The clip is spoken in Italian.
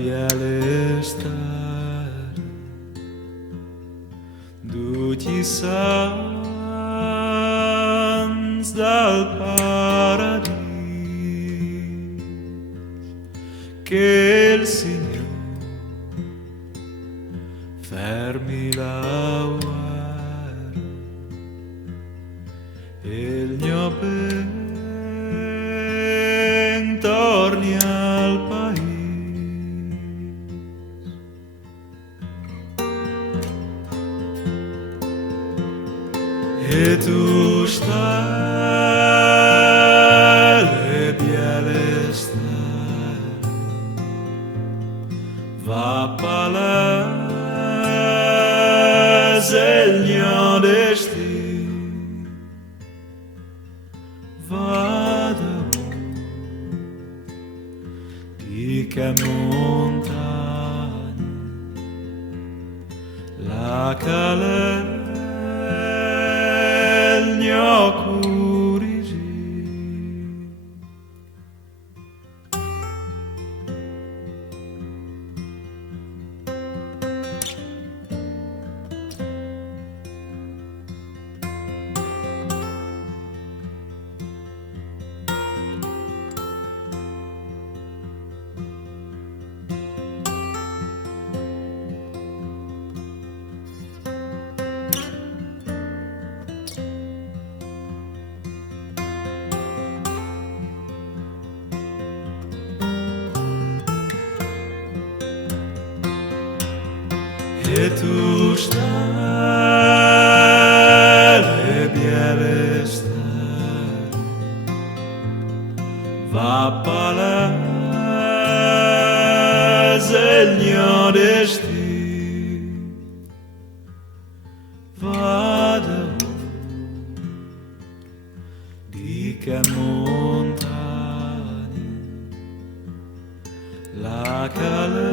biele strade tutti sans dal paradiso che il Signore fermi la guerra e il mio ben torni al paese. E tu stai le biele stai va palese il mio destino vado di che montagna la calenda e tu stai le biele stai va palese il mio destino vado di che montagna la calenda